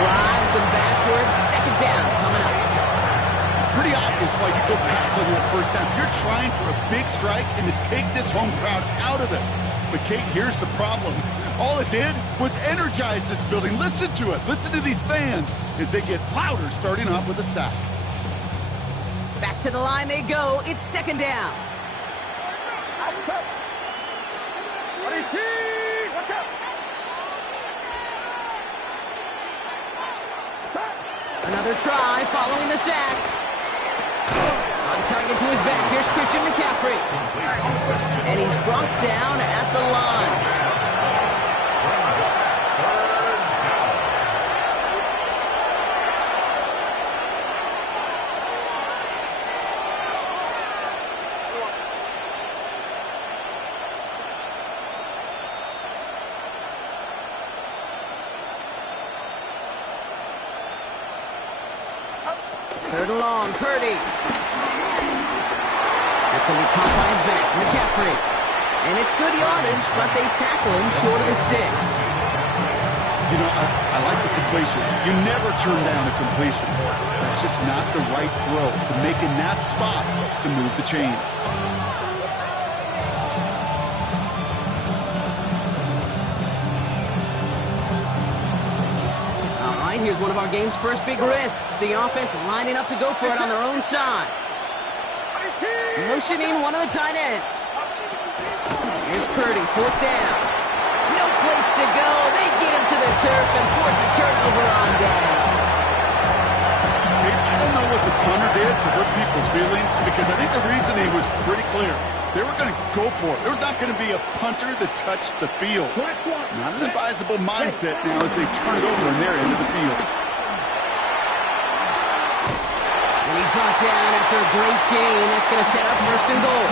drives them backwards. Second down coming up. It's pretty obvious why you go pass on that first down. You're trying for a big strike and to take this home crowd out of it. But, Kate, here's the problem. All it did was energize this building. Listen to it. Listen to these fans as they get louder starting off with a sack. Back to the line they go. It's second down. Another try following the sack. On target to his back. Here's Christian McCaffrey. And he's brought down at the line. Third and long, Purdy. That's going to be caught by his back, McCaffrey. And it's good yardage, but they tackle him short of the sticks. You know, I like the completion. You never turn down a completion. That's just not the right throw to make in that spot to move the chains. Here's one of our game's first big risks. The offense lining up to go for it on their own side. Motioning one of the tight ends. Here's Purdy, fourth down. No place to go. They get him to the turf and force a turnover on downs. I don't know what the punter did to hurt people's feelings because I think the reasoning was pretty clear. They were going to go for it. There was not going to be a punter that touched the field. Not an advisable mindset now as they turn it over in their end of the field. And he's brought down after a great gain. That's going to set up first and goal.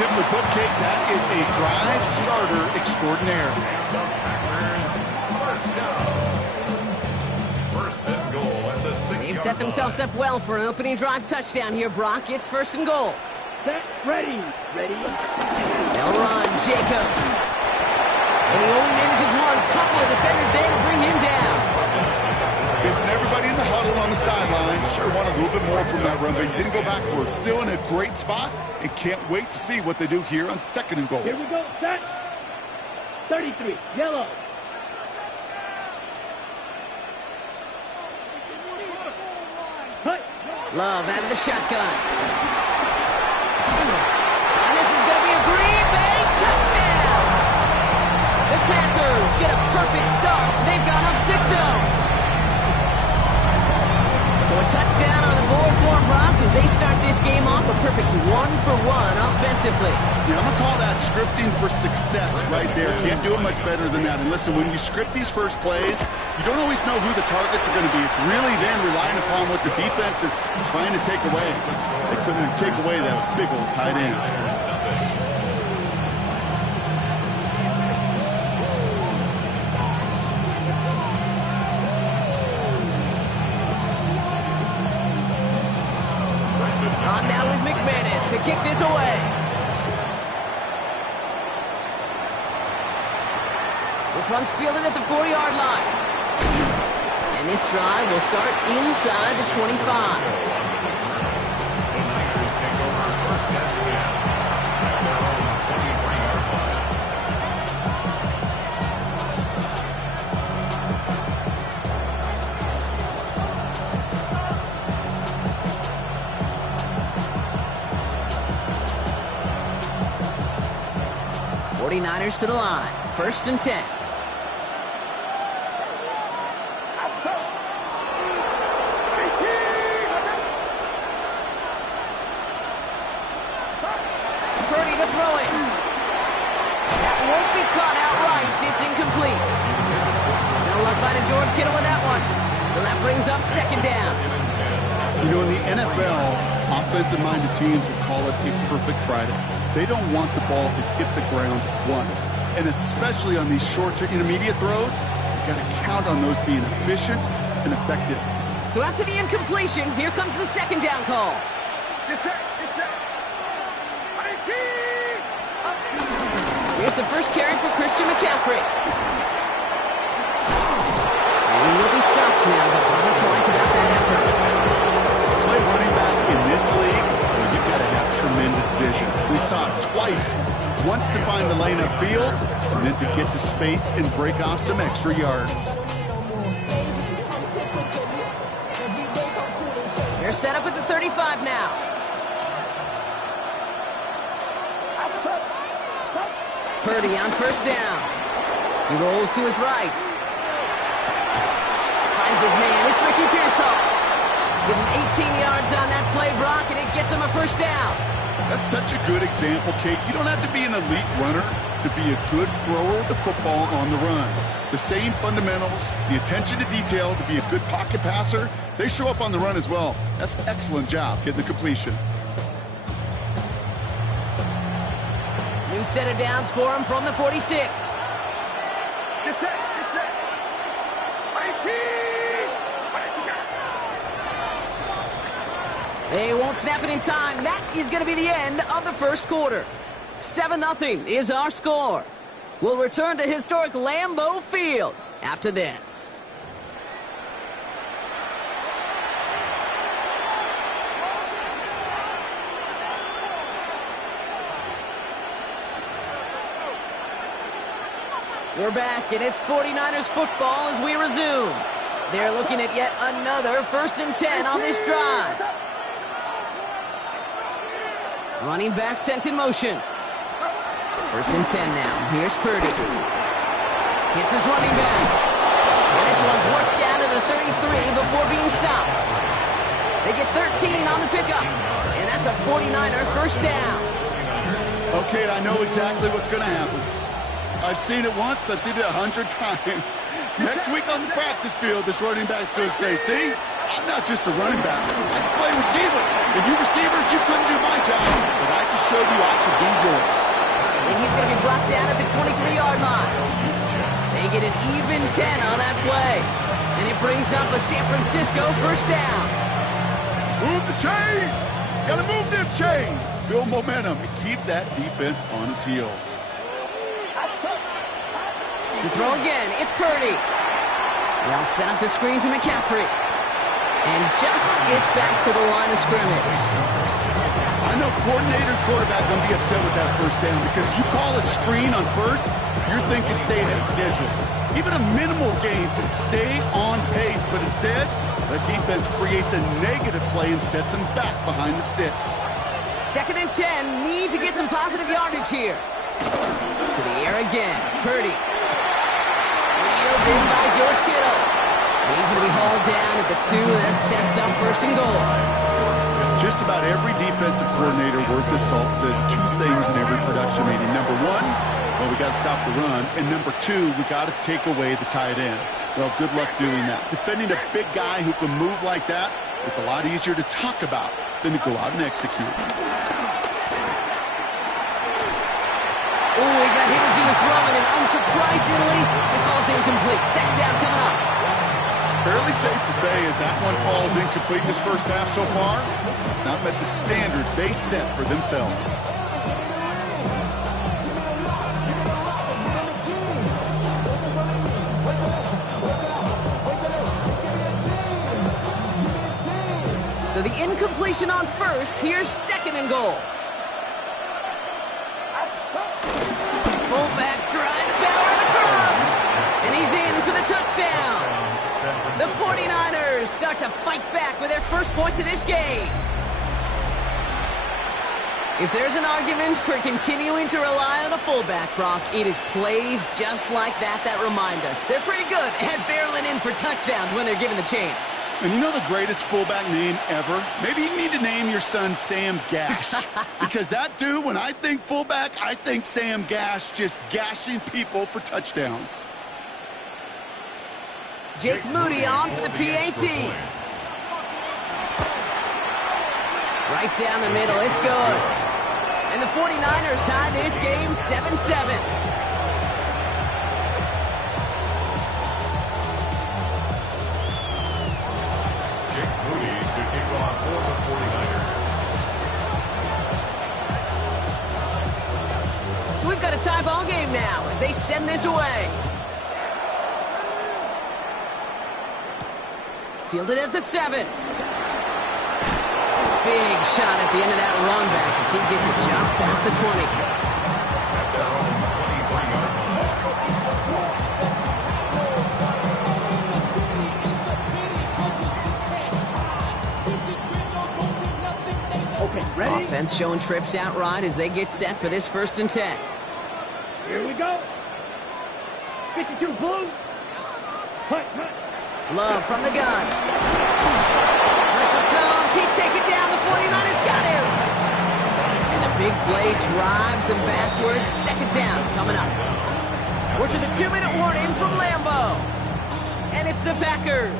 Simply put, Kate, that is a drive starter extraordinaire. First and goal at the 6-yard line. They've set themselves up well for an opening drive touchdown here, Brock. It's first and goal. Set, ready. They'll run, Jacobs. And he only manages one. Couple of defenders there to bring him down. Listen, everybody in the huddle on the sidelines sure want a little bit more from that run, but he didn't go backwards. Still in a great spot, and can't wait to see what they do here on second and goal. Here we go, set. 33, yellow. Love out of the shotgun. And this is going to be a Green Bay touchdown. The Packers get a perfect start. They've gone up 6-0. So a touchdown on the board for them, Brock, as they start this game off a perfect 1-for-1 offensively. Yeah, I'm going to call that scripting for success right there. Can't do it much better than that. And listen, when you script these first plays, you don't always know who the targets are going to be. It's really then relying upon what the defense is trying to take away. They couldn't take away that big old tight end. On now is McManus to kick this away. This one's fielded at the 4-yard line. And this drive will start inside the 25. Niners to the line. First and 10. Purdy to throw it. That won't be caught outright. It's incomplete. No luck finding George Kittle with that one. So that brings up second down. You know, in the NFL, offensive-minded teams would call it a perfect Friday. They don't want the ball to hit the ground once. And especially on these short to intermediate throws, you've got to count on those being efficient and effective. So after the incompletion, here comes the second down call. Here's the first carry for Christian McCaffrey. He will be stopped now, but what do you like about that effort? To play running back in this league, well, you've got to have tremendous vision. We saw it twice. Once to find the lane upfield, and then to get to space and break off some extra yards. They're set up at the 35 now. Purdy on first down. He rolls to his right. Finds his man. It's Ricky Pearsall. Give him 18 yards on that play, Brock, and it gets him a first down. That's such a good example, Kate. You don't have to be an elite runner to be a good thrower of the football on the run. The same fundamentals, the attention to detail to be a good pocket passer, they show up on the run as well. That's an excellent job getting the completion. New set of downs for him from the 46. Get set, get set. 19. They won't snap it in time. That is going to be the end of the first quarter. 7-0 is our score. We'll return to historic Lambeau Field after this. We're back, and it's 49ers football as we resume. They're looking at yet another 1st and 10 on this drive. Running back sent in motion. 1st and 10 now. Here's Purdy. Hits his running back. And this one's worked down to the 33 before being stopped. They get 13 on the pickup. And that's a 49er first down. Okay, I know exactly what's going to happen. I've seen it once, I've seen it 100 times. Next week on the practice field, this running back's going to say, see, I'm not just a running back. I can play receiver. And you receivers, you couldn't do my job, but I just showed you I could do yours. And he's going to be brought down at the 23-yard line. They get an even 10 on that play. And it brings up a San Francisco first down. Move the chains. Got to move them chains. Build momentum and keep that defense on its heels. To throw again, it's Purdy. They'll set up the screen to McCaffrey. And just gets back to the line of scrimmage. I know coordinator quarterback going to be upset with that first down because you call a screen on first, you're thinking stay ahead of schedule. Even a minimal gain to stay on pace, but instead, the defense creates a negative play and sets them back behind the sticks. 2nd and 10, need to get some positive yardage here. To the air again, Purdy. Reeled in by George Kittle. And he's going to be hauled down at the 2. That sets up 1st and goal. Just about every defensive coordinator worth his salt says 2 things in every production meeting. Number 1, well, we got to stop the run. And number 2, we got to take away the tight end. Well, good luck doing that. Defending a big guy who can move like that, it's a lot easier to talk about than to go out and execute. Oh, he got hit as he was throwing, and unsurprisingly, it falls incomplete. 2nd down coming up. Fairly safe to say as that one falls incomplete this first half so far, it's not met the standard they set for themselves. So the incompletion on first. Here's 2nd and goal. Fullback trying to power it across. And he's in for the touchdown. The 49ers start to fight back with their first points of this game. If there's an argument for continuing to rely on a fullback, Brock, it is plays just like that remind us. They're pretty good at barreling in for touchdowns when they're given the chance. And you know the greatest fullback name ever? Maybe you need to name your son Sam Gash. Because that dude, when I think fullback, I think Sam Gash just gashing people for touchdowns. Jake Moody on for the PAT. Right down the middle, it's good. And the 49ers tie this game 7-7. Jake Moody to kick off for the 49ers. So we've got a tie ball game now as they send this away. Fielded at the 7. Big shot at the end of that run back as he gets it just past the 20. Okay, ready? Offense showing trips out right as they get set for this 1st and 10. Here we go. 52 blue. Cut. Love from the gun. Pressure comes. He's taken down. The 49ers got him. And the big play drives them backwards. 2nd down coming up. We're to the 2-minute warning from Lambeau. And it's the Packers.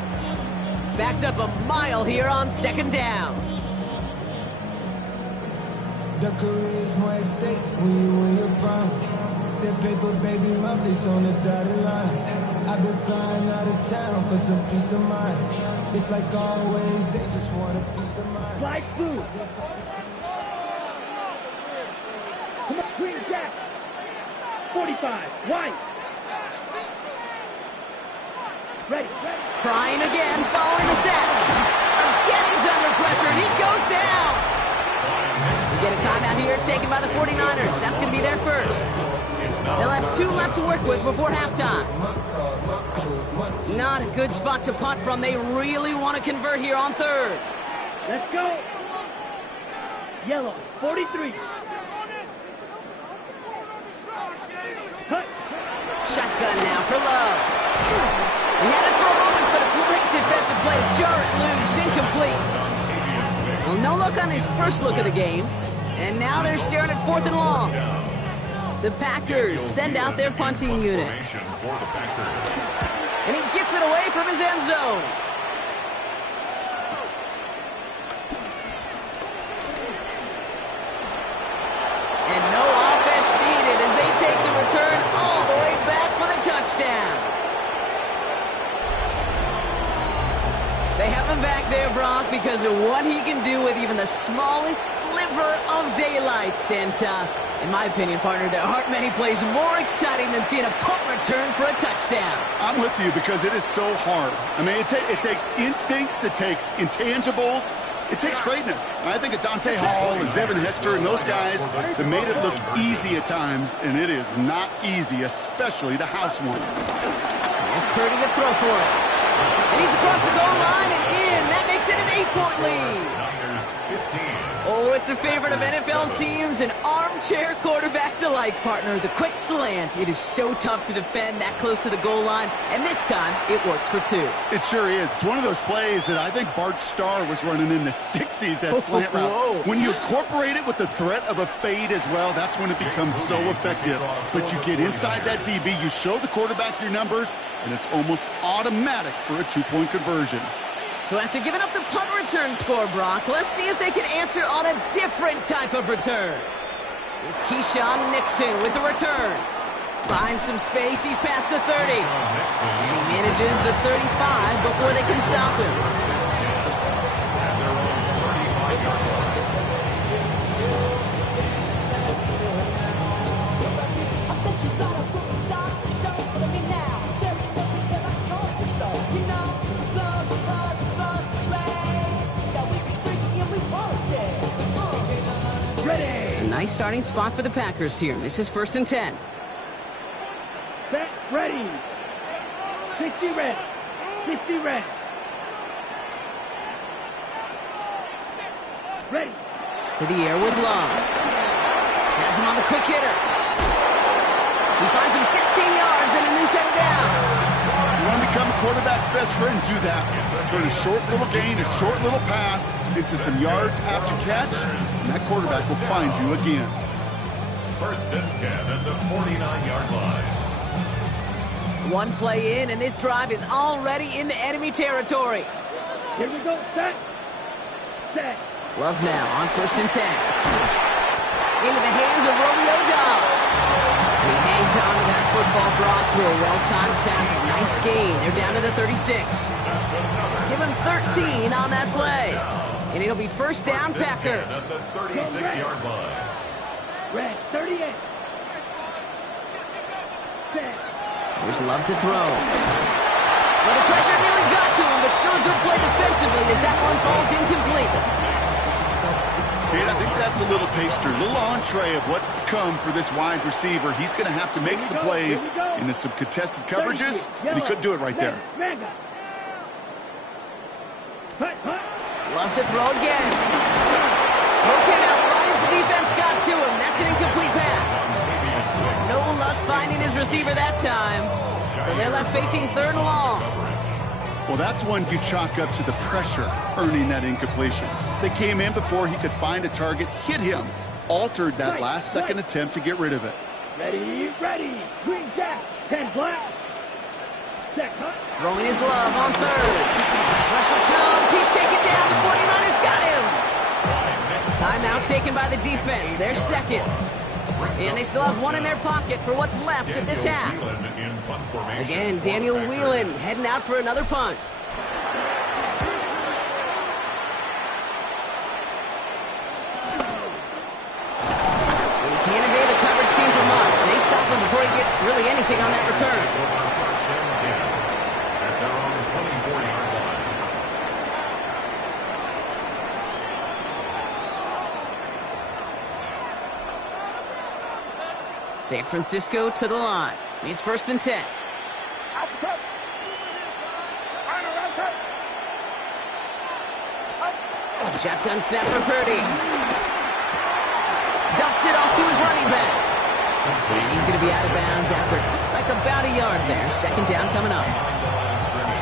Backed up a mile here on 2nd down. The career is more at stake when you win your prime. That paper, baby, my face on the dotted line. I've been flying out of town for some peace of mind. It's like always, they just want a peace of mind. Slide through. Come on, green jack. 45, white. Ready. Trying again, following the sack. Again, he's under pressure, and he goes down. We get a timeout here taken by the 49ers. That's going to be their first. They'll have 2 left to work with before halftime. Not a good spot to punt from. They really want to convert here on 3rd. Let's go. Yellow, 43. Cut. Shotgun now for Love. He had it for a moment, but a great defensive play to jar it loose. Incomplete. Well, no look on his first look of the game. And now they're staring at 4th and long. The Packers send out their punting unit. And he gets it away from his end zone. And no offense needed as they take the return all the way back for the touchdown. They have him back there, Brock, because of what he can do with even the smallest sliver of daylight. And in my opinion, partner, there aren't many plays more exciting than seeing a punt return for a touchdown. I'm with you because it is so hard. I mean, it takes instincts, it takes intangibles, it takes greatness. I think of Dante Hall and Devin Hester and those guys that made it look easy at times, and it is not easy, especially to house one. Here's Purdy to throw for it. And he's across the goal line and in. That makes it an 8-point lead. Oh, it's a favorite of NFL teams and armchair quarterbacks alike, partner. The quick slant. It is so tough to defend that close to the goal line, and this time it works for 2. It sure is. It's one of those plays that I think Bart Starr was running in the 60s, that slant route. Whoa. When you incorporate it with the threat of a fade as well, that's when it becomes so effective. But you get inside that DB, you show the quarterback your numbers, and it's almost automatic for a 2-point conversion. So after giving up the punt return score, Brock, let's see if they can answer on a different type of return. It's Keyshawn Nixon with the return. Finds some space, he's past the 30. And he manages the 35 before they can stop him. A nice starting spot for the Packers here. This is 1st and 10. Set, ready. 60 red. 60 red. Ready. To the air with Love. Has him on the quick hitter. He finds him 16 yards and a new set of downs. You want to become a quarterback's best friend, do that. Turn a short little gain, a short little pass into some yards after catch, and that quarterback will find you again. 1st and 10 at the 49-yard line. One play in, and this drive is already into enemy territory. Here we go. Set. Set. Love now on 1st and 10. Into the hands of Romeo Dobbs. And he hangs on to that football, Brock, for a well-timed tackle. Nice gain. They're down to the 36. Give him 13 on that play. And it'll be 1st down, Packers. At the 36-yard line. Red. 38. Set. Here's Love to throw. Well, the pressure nearly got to him, but still a good play defensively as that one falls incomplete. Kate, I think that's a little taster, a little entree of what's to come for this wide receiver. He's going to have to make some plays into some contested coverages, and he couldn't do it right there. Loves to throw again. Okay, now why has the defense got to him? That's an incomplete pass. No luck finding his receiver that time. So they're left facing 3rd and long. Well, that's one you chalk up to the pressure earning that incompletion. They came in before he could find a target, hit him, altered that last-second attempt to get rid of it. Ready, ready. Green jack, 10 black. Set, cut. Throwing his love on 3rd. Russell comes. He's taken down. The 49ers got him. Timeout taken by the defense. They're second. And they still have one in their pocket for what's left of this half. Again, Daniel Whelan heading out for another punt. He can't evade the coverage team for much. They stop him before he gets really anything on that return. At their own 24-yard line. San Francisco to the line. It's 1st and 10. Shotgun snap for Purdy. Dumps it off to his running back. And he's going to be out of bounds after it looks like about a yard there. 2nd down coming up.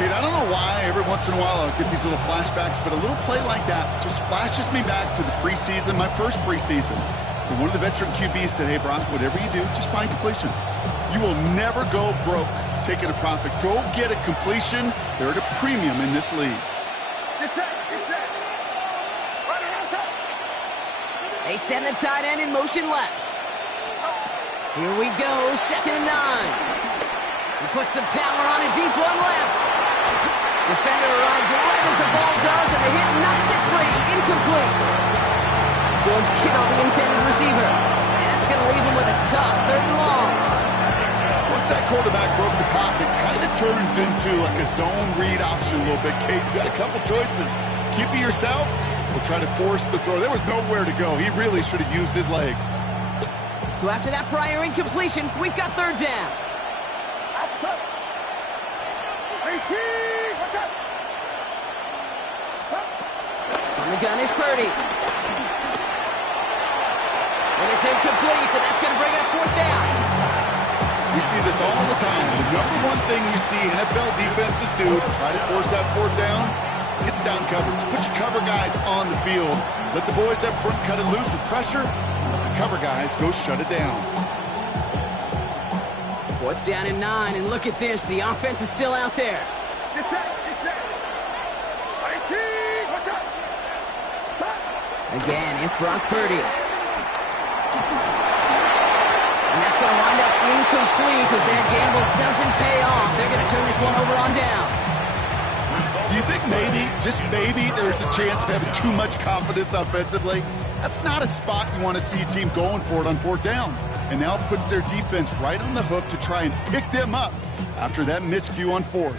Kate, I don't know why every once in a while I'll get these little flashbacks, but a little play like that just flashes me back to the preseason, my first preseason. And one of the veteran QBs said, hey, Brock, whatever you do, just find completions. You will never go broke taking a profit. Go get a completion. They're at a premium in this league. They send the tight end in motion left. Here we go, 2nd and 9. He puts some power on a deep one left. Defender arrives right as the ball does, and the hit knocks it free. Incomplete. George Kittle, the intended receiver. And that's going to leave him with a tough 3rd and long. Once that quarterback broke the pocket, kind of turns into like a zone read option a little bit, Kate. You got a couple choices. Keep it yourself or try to force the throw. There was nowhere to go. He really should have used his legs. So after that prior incompletion, we've got 3rd down. On the gun is Purdy. And it's incomplete, and that's going to bring it up 4th down. We see this all the time. The number one thing you see NFL defenses do to try to force that 4th down, it's down coverage. Put your cover guys on the field. Let the boys up front cut it loose with pressure. And let the cover guys go shut it down. 4th down and 9, and look at this. The offense is still out there. Again, it's Brock Purdy. And that's going to wind up incomplete as their gamble doesn't pay off. They're going to turn this one over on downs. Do you think maybe, just maybe, there's a chance of having too much confidence offensively? That's not a spot you want to see a team going for it on 4th down. And now it puts their defense right on the hook to try and pick them up after that miscue on 4th.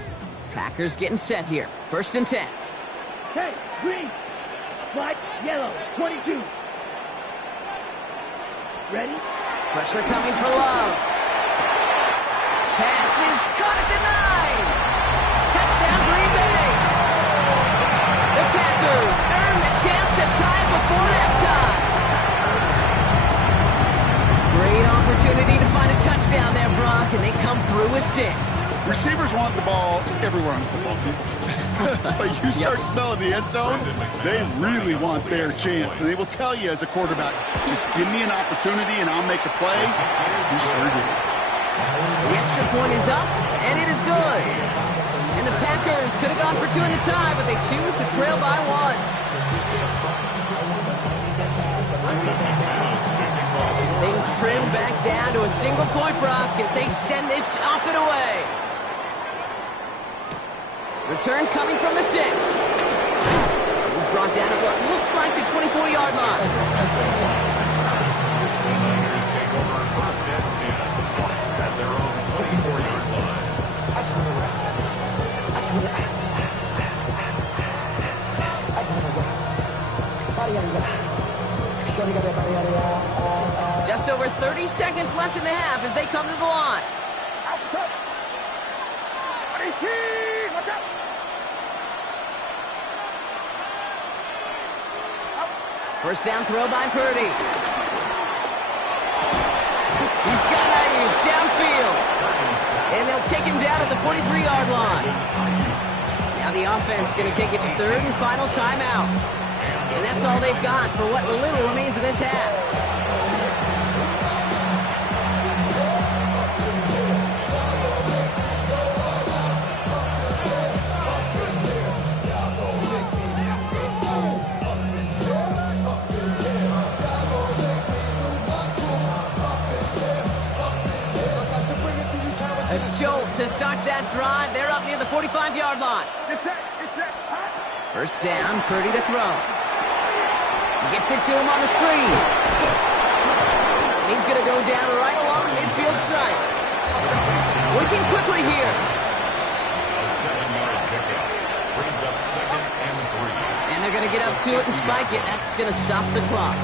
Packers getting set here. 1st and 10. Hey, green, white, yellow, 22. Ready? Pressure coming for Love. Pass is caught at the 9. Touchdown, Green Bay. The Packers earn the chance to tie it before halftime. Great opportunity to find a touchdown there, Brock, and they come through with 6. Receivers want the ball everywhere on the football field. But you start smelling the end zone, they really want their chance. And they will tell you as a quarterback, just give me an opportunity and I'll make a play. You sure do. The extra point is up, and it is good. And the Packers could have gone for 2 in the tie, but they choose to trail by 1. Things trim back down to a single point, Brock, as they send this off and away. Return coming from the 6. He's brought down at what looks like the 24-yard line. Niners take over 1st and 10 at their own 24-yard line. 30 seconds left in the half as they come to the line. Outside. 18. Watch out. First down throw by Purdy. He's got Ayuk downfield. And they'll take him down at the 43-yard line. Now the offense going to take its third and final timeout. And that's all they've got for what little remains of this half. A jolt to start that drive. They're up near the 45-yard line. It's set. First down, Purdy to throw. Gets it to him on the screen. He's going to go down right along midfield stripe. Working quickly here. A 7-yard pickup. Brings up 2nd and 3. And they're going to get up to it and spike it. That's going to stop the clock.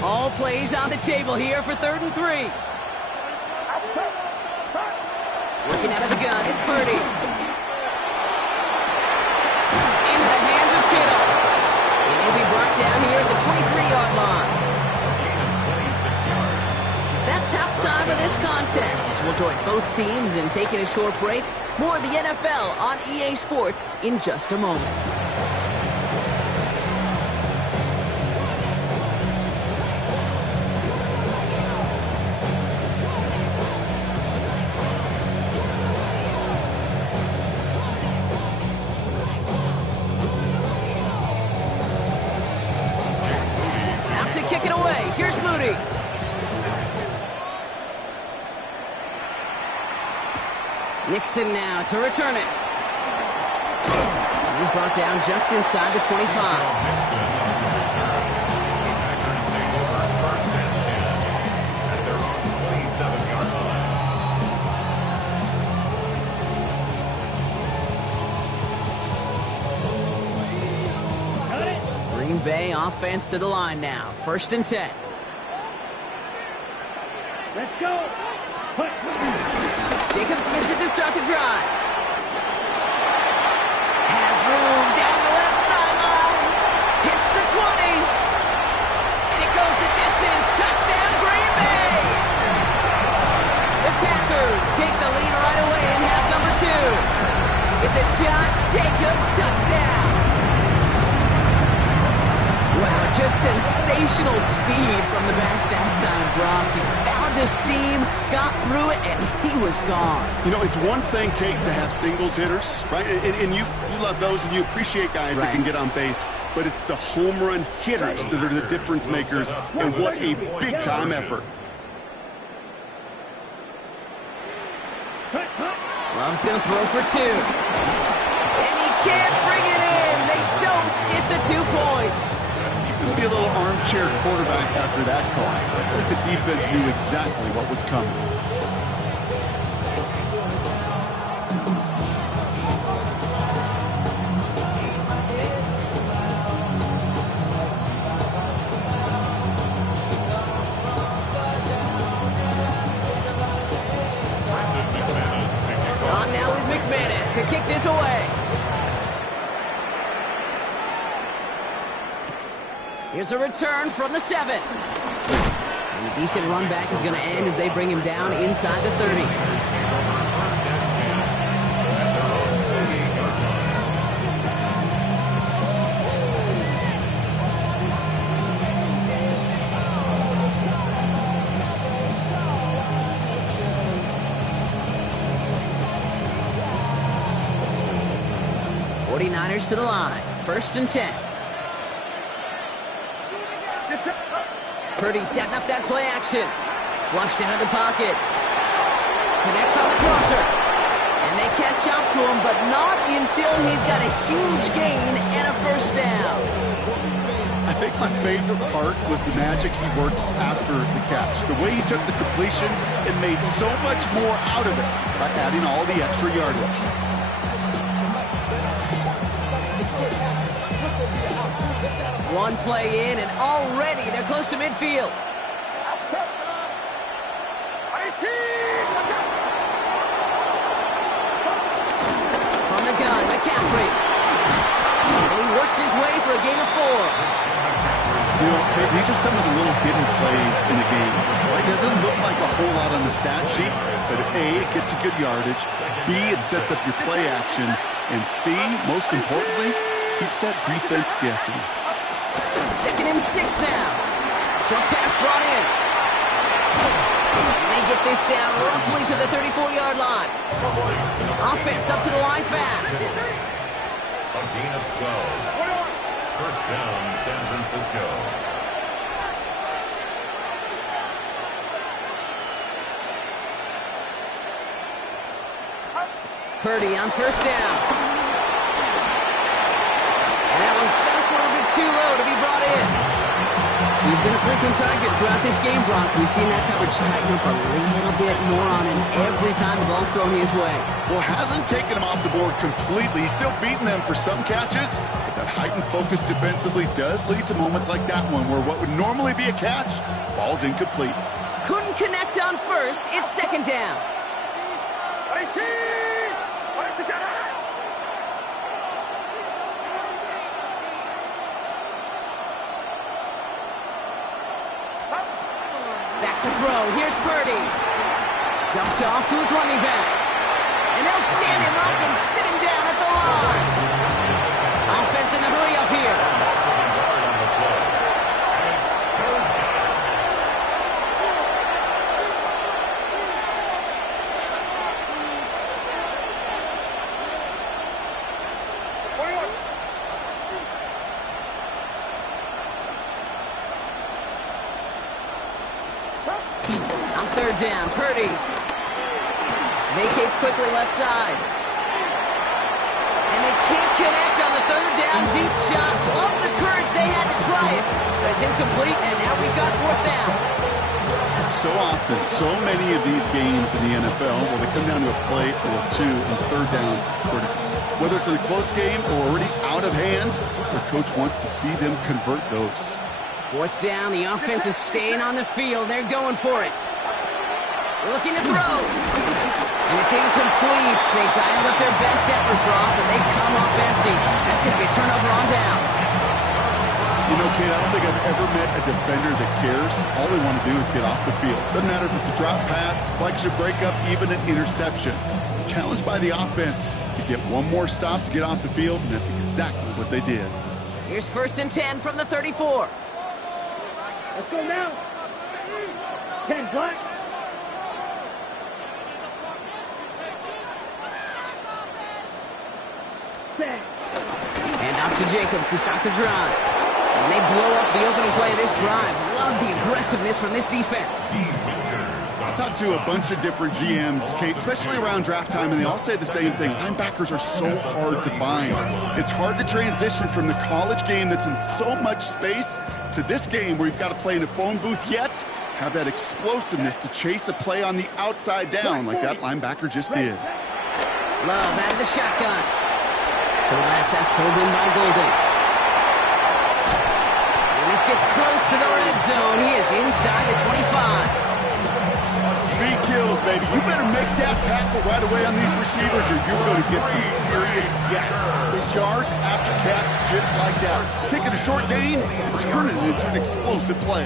All plays on the table here for 3rd and 3. Outside. Start. Working out of the gun, it's Purdy. Into the hands of Kittle. And he'll be brought down here at the 23-yard line. Gain of 26 yards. That's halftime of this contest. We'll join both teams in taking a short break. More of the NFL on EA Sports in just a moment. Kick it away. Here's Moody. Nixon now to return it. He's brought down just inside the 25. Nixon on the return. The Packers take over 1st and 10 at their own 27-yard line. Got it. Green Bay offense to the line now. 1st and 10. Let's go. Put. Jacobs gets it to start the drive. Has room down the left sideline. Hits the 20. And it goes the distance. Touchdown, Green Bay. The Packers take the lead right away in half number 2. It's a Josh Jacobs touchdown. Wow, just sensational speed from the back that time, Brock. He found a seam, got through it, and he was gone. You know, it's one thing, Kate, to have singles hitters, right? And you love those, and you appreciate guys that can get on base. But it's the home run hitters that are the difference makers, and what a big-time effort. Love's going to throw for 2. And he can't bring it in. They don't get the 2 points. Could be a little armchair quarterback after that call. I think the defense knew exactly what was coming. On now is McManus to kick this away. Here's a return from the 7. And a decent run back is going to end as they bring him down inside the 30. To the line. 1st and 10. Purdy setting up that play action. Flushed out of the pocket. Connects on the crosser. And they catch up to him, but not until he's got a huge gain and a 1st down. I think my favorite part was the magic he worked after the catch. The way he took the completion and made so much more out of it by adding all the extra yardage. One play in, and already they're close to midfield. From the gun, McCaffrey. And he works his way for a gain of 4. You know, Kate, these are some of the little hidden plays in the game. It doesn't look like a whole lot on the stat sheet, but A, it gets a good yardage. B, it sets up your play action. And C, most importantly, keeps that defense guessing. 2nd and 6 now. Short pass brought in. And they get this down roughly to the 34-yard line. Offense up to the line fast. A gain of 12. First down, San Francisco. Purdy on first down. And that was just a little bit too low to be brought in. He's been a frequent target throughout this game, Brock. We've seen that coverage tighten up a little bit more on him every time the ball's thrown his way. Well, hasn't taken him off the board completely. He's still beating them for some catches, but that heightened focus defensively does lead to moments like that one where what would normally be a catch falls incomplete. Couldn't connect on first. It's 2nd down. Back to throw. Here's Purdy. Dumped off to his running back. And they'll stand him up and sit him down at the line. Offense in the hurry up here. On 3rd down, Purdy vacates quickly left side. And they can't connect on the 3rd down deep shot. Love the courage they had to try it, but it's incomplete, and now we've got 4th down. So often, so many of these games in the NFL, well, they come down to a play or two and 3rd downs. Whether it's in a close game or already out of hand, the coach wants to see them convert those. 4th down, the offense is staying on the field. They're going for it. Looking to throw. And it's incomplete. They dialed up their best effort, Brock, but they come up empty. That's going to be a turnover on downs. You know, Kate, I don't think I've ever met a defender that cares. All they want to do is get off the field. Doesn't matter if it's a drop pass, deflection, breakup, even an interception. Challenged by the offense to get one more stop to get off the field, and that's exactly what they did. Here's 1st and 10 from the 34. Let's go now. 10 black. And out to Jacobs to start the drive. And they blow up the opening play of this drive. Love the aggressiveness from this defense. I talked to a bunch of different GMs, Kate, especially around draft time, and they all say the same thing. Linebackers are so hard to find. It's hard to transition from the college game that's in so much space to this game where you've got to play in a phone booth, yet have that explosiveness to chase a play on the outside down like that linebacker just did. Love out of the shotgun. To the left, that's pulled in by Golden. When this gets close to the red zone, he is inside the 25. Speed kills, baby. You better make that tackle right away on these receivers or you're going to get some serious yak. The yards after catch just like that. Taking a short gain and turning it into an explosive play.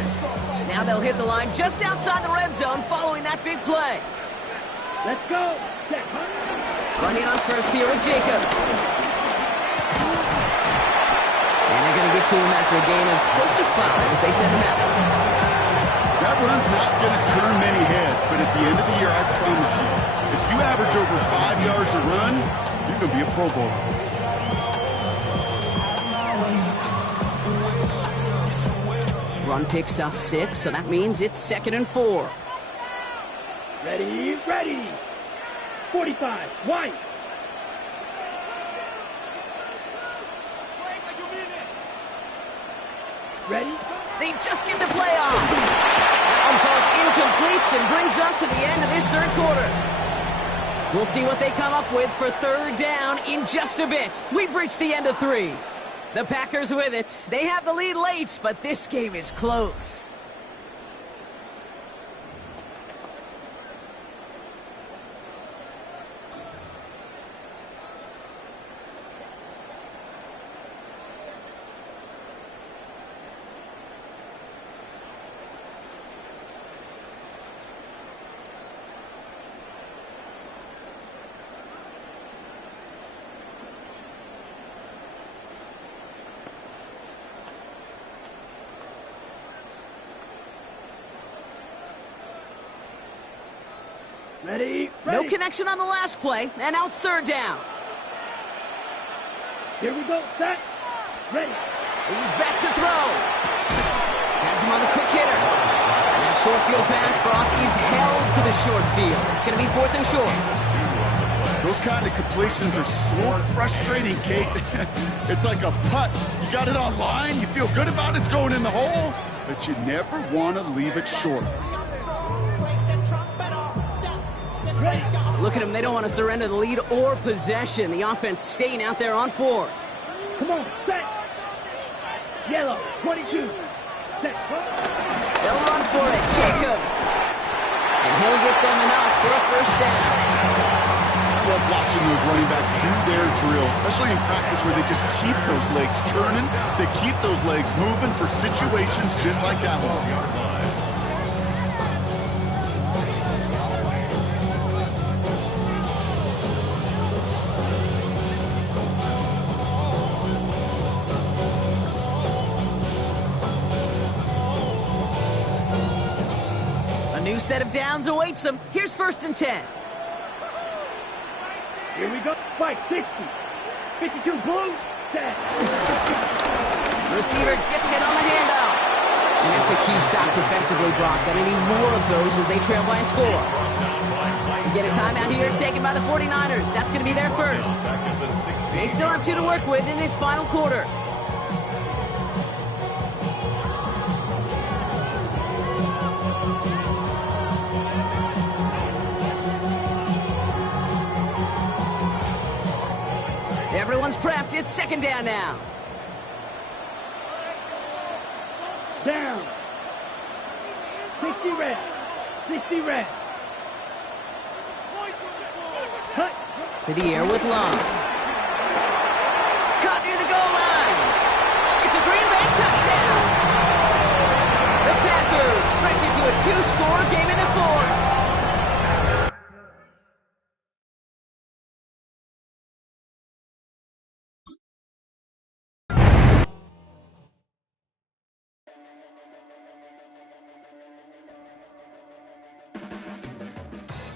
Now they'll hit the line just outside the red zone following that big play. Let's go. Running on first here with Jacobs. And they're going to get to him after a gain of close to 5 as they send him out. That run's not going to turn many heads, but at the end of the year, I promise you, if you average over 5 yards a run, you're going to be a Pro Bowler. Run picks up 6, so that means it's 2nd and 4. Ready, ready. 45, white. Ready? They just get the play off. That one falls incomplete and brings us to the end of this third quarter. We'll see what they come up with for third down in just a bit. We've reached the end of 3. The Packers with it. They have the lead late, but this game is close. Ready? No connection on the last play, and now it's third down. Here we go, set. Ready. He's back to throw. Has him on the quick hitter. And that short field pass, Brock, is held to the short field. It's going to be 4th and short. Those kind of completions are so frustrating, Kate. It's like a putt. You got it on line, you feel good about it's going in the hole, but you never want to leave it short. Look at them. They don't want to surrender the lead or possession. The offense staying out there on 4. Come on, set. Yellow, 22. Set. They'll run for it. Jacobs. And he'll get them enough for a first down. I love watching those running backs do their drill, especially in practice where they just keep those legs turning. They keep those legs moving for situations just like that one. New set of downs awaits them. Here's 1st and 10. Here we go. Spike 60. 52 blue. Set. Receiver gets it on the handoff. And that's a key stop defensively, Brock. Gonna need more of those as they trail by a score. We get a timeout here taken by the 49ers. That's gonna be their first. They still have 2 to work with in this final quarter. Everyone's prepped. It's 2nd down now. Down. 60 red. 60 red. Cut. To the air with Long. Caught near the goal line. It's a Green Bay touchdown. The Packers stretch it to a 2-score game in the 4th.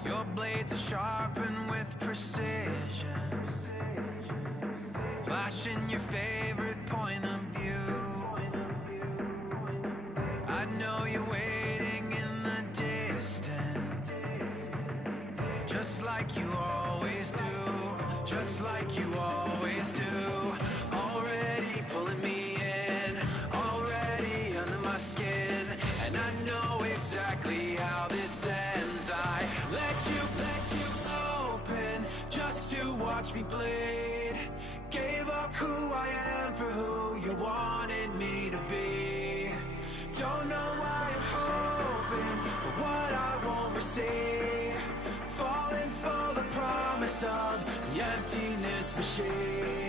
Your blades are sharpened with precision, flashing your favorite point of view. I know you're waiting in the distance, just like you always do, just like you always do. Already pulling me in, already under my skin, and I know exactly how this ends. I let you open just to watch me bleed. Gave up who I am for who you wanted me to be. Don't know why I'm hoping for what I won't receive. Falling for the promise of the emptiness machine.